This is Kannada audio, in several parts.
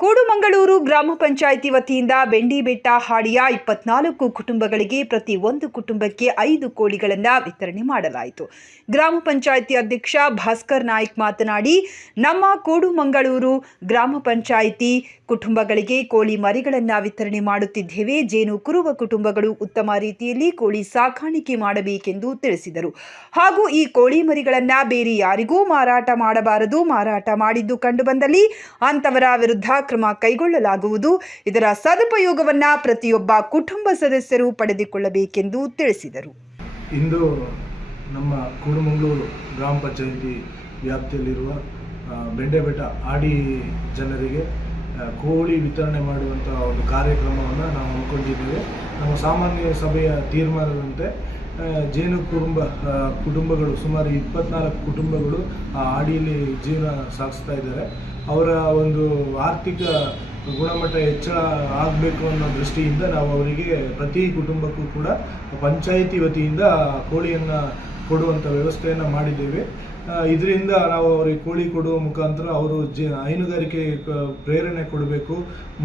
ಕೂಡುಮಂಗಳೂರು ಗ್ರಾಮ ಪಂಚಾಯಿತಿ ವತಿಯಿಂದ ಬೆಂಡಿಬೆಟ್ಟ ಹಾಡಿಯ ಇಪ್ಪತ್ನಾಲ್ಕು ಕುಟುಂಬಗಳಿಗೆ ಪ್ರತಿ ಒಂದು ಕುಟುಂಬಕ್ಕೆ ಐದು ಕೋಳಿಗಳನ್ನು ವಿತರಣೆ ಮಾಡಲಾಯಿತು. ಗ್ರಾಮ ಪಂಚಾಯಿತಿ ಅಧ್ಯಕ್ಷ ಭಾಸ್ಕರ್ ನಾಯ್ಕ್ ಮಾತನಾಡಿ, ನಮ್ಮ ಕೂಡುಮಂಗಳೂರು ಗ್ರಾಮ ಪಂಚಾಯಿತಿ ಕುಟುಂಬಗಳಿಗೆ ಕೋಳಿ ಮರಿಗಳನ್ನು ವಿತರಣೆ ಮಾಡುತ್ತಿದ್ದೇವೆ. ಜೇನು ಕುರುವ ಕುಟುಂಬಗಳು ಉತ್ತಮ ರೀತಿಯಲ್ಲಿ ಕೋಳಿ ಸಾಕಾಣಿಕೆ ಮಾಡಬೇಕೆಂದು ತಿಳಿಸಿದರು. ಹಾಗೂ ಈ ಕೋಳಿ ಮರಿಗಳನ್ನು ಬೇರೆ ಯಾರಿಗೂ ಮಾರಾಟ ಮಾಡಬಾರದು ಮಾರಾಟ ಮಾಡಿದ್ದು ಕಂಡುಬಂದಲ್ಲಿ ಅಂತವರ ವಿರುದ್ಧ ಕ್ರಮ ಕೈಗೊಳ್ಳಲಾಗುವುದು. ಇದರ ಸದುಪಯೋಗವನ್ನು ಪ್ರತಿಯೊಬ್ಬ ಕುಟುಂಬ ಸದಸ್ಯರು ಪಡೆದುಕೊಳ್ಳಬೇಕೆಂದು ತಿಳಿಸಿದರು. ಇಂದು ನಮ್ಮ ಕೂಡುಮಂಗಳೂರು ಗ್ರಾಮ ಪಂಚಾಯಿತಿ ವ್ಯಾಪ್ತಿಯಲ್ಲಿರುವ ಬೆಂಡೆ ಬೆಂಡೆಬೆಟ್ಟ ಆಡಿ ಜನರಿಗೆ ಕೋಳಿ ವಿತರಣೆ ಮಾಡುವಂಥ ಒಂದು ಕಾರ್ಯಕ್ರಮವನ್ನು ನಾವು ಹಮ್ಮಿಕೊಂಡಿದ್ದೇವೆ. ನಮ್ಮ ಸಾಮಾನ್ಯ ಸಭೆಯ ತೀರ್ಮಾನದಂತೆ ಜೇನು ಕುಟುಂಬ ಕುಟುಂಬಗಳು, ಸುಮಾರು ಇಪ್ಪತ್ನಾಲ್ಕು ಕುಟುಂಬಗಳು ಆ ಆಡಿಯಲ್ಲಿ ಜೀವನ ಸಾಗಿಸ್ತಾ ಇದ್ದಾರೆ. ಅವರ ಒಂದು ಆರ್ಥಿಕ ಗುಣಮಟ್ಟ ಹೆಚ್ಚಳ ಆಗಬೇಕು ಅನ್ನೋ ದೃಷ್ಟಿಯಿಂದ ನಾವು ಅವರಿಗೆ ಪ್ರತಿ ಕುಟುಂಬಕ್ಕೂ ಕೂಡ ಪಂಚಾಯಿತಿ ವತಿಯಿಂದ ಕೋಳಿಯನ್ನು ಕೊಡುವಂಥ ವ್ಯವಸ್ಥೆಯನ್ನು ಮಾಡಿದ್ದೇವೆ. ಇದರಿಂದ ನಾವು ಅವರಿಗೆ ಕೋಳಿ ಕೊಡುವ ಮುಖಾಂತರ ಅವರು ಜಿ, ಹೈನುಗಾರಿಕೆ ಪ್ರೇರಣೆ ಕೊಡಬೇಕು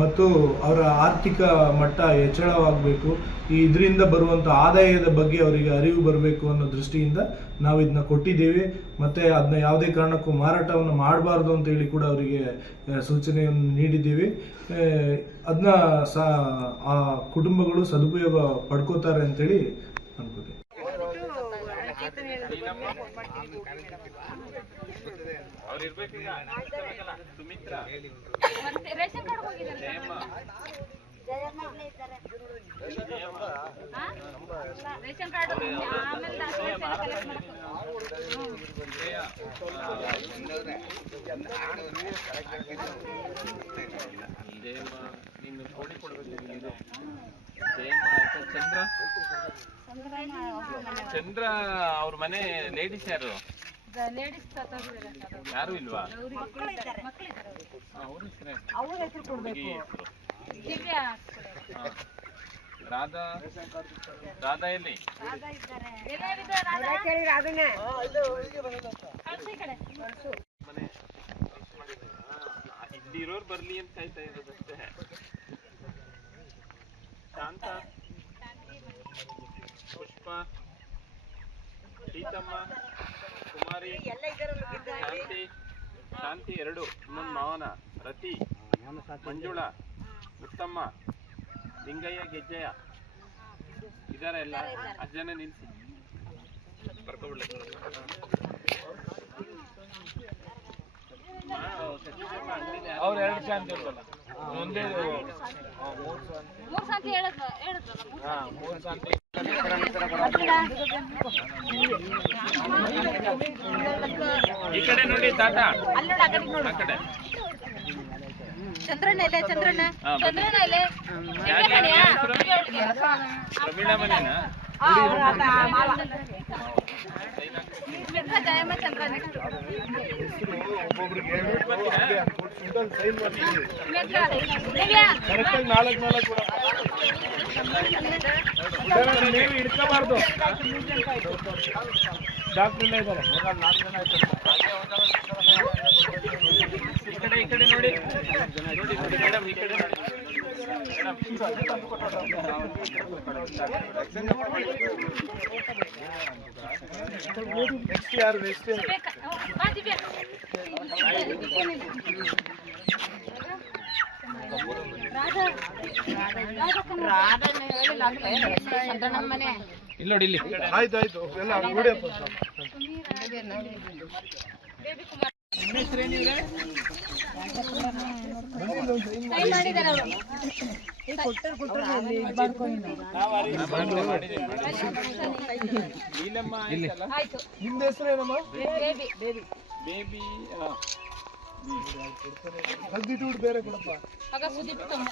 ಮತ್ತು ಅವರ ಆರ್ಥಿಕ ಮಟ್ಟ ಹೆಚ್ಚಳವಾಗಬೇಕು. ಈ ಇದರಿಂದ ಬರುವಂಥ ಆದಾಯದ ಬಗ್ಗೆ ಅವರಿಗೆ ಅರಿವು ಬರಬೇಕು ಅನ್ನೋ ದೃಷ್ಟಿಯಿಂದ ನಾವು ಇದನ್ನ ಕೊಟ್ಟಿದ್ದೇವೆ. ಮತ್ತು ಅದನ್ನ ಯಾವುದೇ ಕಾರಣಕ್ಕೂ ಮಾರಾಟವನ್ನು ಮಾಡಬಾರ್ದು ಅಂತೇಳಿ ಕೂಡ ಅವರಿಗೆ ಸೂಚನೆಯನ್ನು ನೀಡಿದ್ದೀವಿ. ಅದನ್ನ ಸಹ ಆ ಕುಟುಂಬಗಳು ಸದುಪಯೋಗ ಪಡ್ಕೋತಾರೆ ಅಂತೇಳಿ ಮತ್ತೆ ರೇಷನ್ ಕಾರ್ಡ್ ಹೋಗಿದ್ದಾರೆ ಹಾ? ರೇಷನ್ ಕಾರ್ಡ್ ಆಮೇಲೆ ಚಂದ್ರ ಚಂದ್ರ ಅವ್ರ ಮನೆ ಲೇಡೀಸ್ ಯಾರು? ಯಾರು ಇಲ್ವಾ? ಅವ್ರ. ಹೆಸರೇ ರಾಧಾ ರಾಧಾ ಎಲ್ಲಿ? ಇಲ್ಲಿರೋರು ಬರ್ಲಿ ಅಂತ ಕಾಯ್ತಾ ಇರೋದಷ್ಟೇ ಶಾಂತ, ಪುಷ್ಪ ಸೀತಮ್ಮ ಕುಮಾರಿ, ಶಾಂತಿ ಶಾಂತಿ ಎರಡು, ಇನ್ನೊಂದು ಮಾವನ, ರತಿ, ಮಂಜುಳಾ, ಉತ್ತಮ್ಮ ಲಿಂಗಯ್ಯ ಗೆಜ್ಜಯ್ಯ ಇದಾರೆ ಎಲ್ಲ? ಅಜ್ಜನ ಜನ ನಿಲ್ಸಿ. ಬರ್ಕೊಬಿಡ್ಲಿ ಅವ್ರು ಎರಡು ಶಾಂತಿ ಇರ್ತಲ್ಲ. ಒಂದೇ ಮೂರ್ ಮೂರು ಶಾಂತಿ ಈ ಕಡೆ ನೋಡಿ ತಾತ. ಆ ಕಡೆ. ಚಂದ್ರಣ್ಣ ಇಲ್ಲ ಚಂದ್ರಣ್ಣ ಹಾ, ಬನ್ನಿ. ಚಂದ್ರಣ್ಣ ಇಲ್ಲೇ ಯಾರು? ಯಾರ ಹೆಸರು? ಪ್ರವೀಣ ಮನೆನಾ? ಜಯಮ್ಮ ಚಂದ್ರ ನೆಕ್ಸ್ಟ್ ನಾಲ್ಕು ನಾಲ್ಕು ನೀವು ಹಿಡ್ಕೋಬಾರ್ದು ಡಾಕ್ಟರ್ ಇದ್ದಾರೆ. ಈ ಕಡೆ ಈ ಕಡೆ ನೋಡಿ. ನೋಡಿ ನೋಡಿ ಮೇಡಮ್ ಈ ಕಡೆ ನೋಡಿ ನೆಕ್ಸ್ಟ್ ಯಾರು ನೆಕ್ಸ್ಟ್ ಇಲ್ಲ ನೋಡಿ ಇಲ್ಲಿ ಆಯ್ತು ಆಯ್ತು ಎಲ್ಲ ನೋಡಿಯಪ್ಪ ನಿಮ್ದು ಹೆಸರು ಏನಮ್ಮ? ಬೇಬಿ ಬೇಬಿ ಬೇಬಿ ಹಲ್ದಿಟೂಡ್ ಬೇರೆ ಕೊಡಪ್ಪ. ಆಗ ಸುದೀಪ್ ತಮ್ಮ.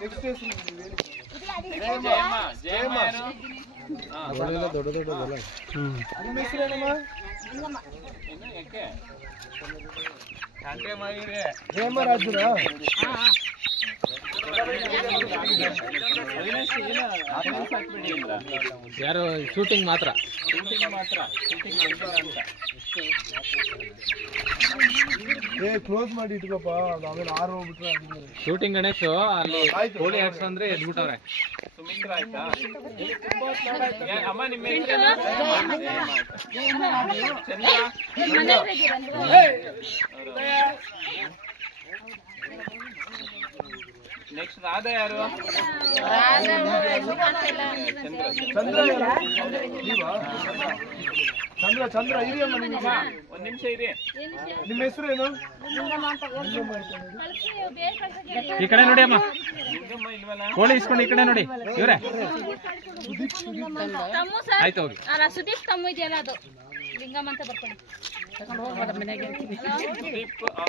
ನೆಕ್ಸ್ಟ್ ಹೆಸರು ನೀವು. ಹೇಳಿ. ಜಯಮ್ಮ. ಜಯಮ್ಮ ಯಾರು ಶೂಟಿಂಗ್ ಮಾತ್ರ? ಶೂಟಿಂಗ್ ಮಾತ್ರ ಶೂಟಿಂಗ್ ಅಂತ ಏ ಕ್ಲೋಸ್ ಮಾಡಿ ಇಟ್ಕೋಪ ಅದು ಆಮೇಲೆ ಆರು ಹೋಗ್ಬಿಟ್ರೆ ಶೂಟಿಂಗ್ ಗಣೇಶ್ ಅಲ್ಲಿ ಕೋಳಿ ಹಾಕ್ಸ ಅಂದ್ರೆ ಎದ್ಬಿಟ್ಟವ್ರೆ ಅಮ್ಮ ನಿಮ್ಮ? ಚಂದ್ರ ಮನೆ ಹತ್ರ ಇದ್ದೀರಾ ನೆಕ್ಸ್ಟ್ ರಾಧಾ ಯಾರು? ಚಂದ್ರ ಚಂದ್ರ? ಚಂದ್ರ ಚಂದ್ರ ಇದೆಯಮ್ಮ ನಿಮಗೆ. ಒಂದ್ ನಿಮಿಷ ಇರಿ. ನಿಮ್ಮ ಹೆಸರು ಏನು? ಈ ಕಡೆ ನೋಡಿ ಅಮ್ಮ. ಕೋಳಿ ಇಸ್ಕೊಂಡು ಈ ಕಡೆ ನೋಡಿ. ಇವ್ರೆ. ತಮ್ಮು ಸರ್ ಆಯ್ತು ಹೋಗಿ. ಸುದೀಪ್ ತಮ್ಮ ಇದೆಯಲ್ಲ ಅದು. ಲಿಂಗಮ್ ಅಂತ ಆ,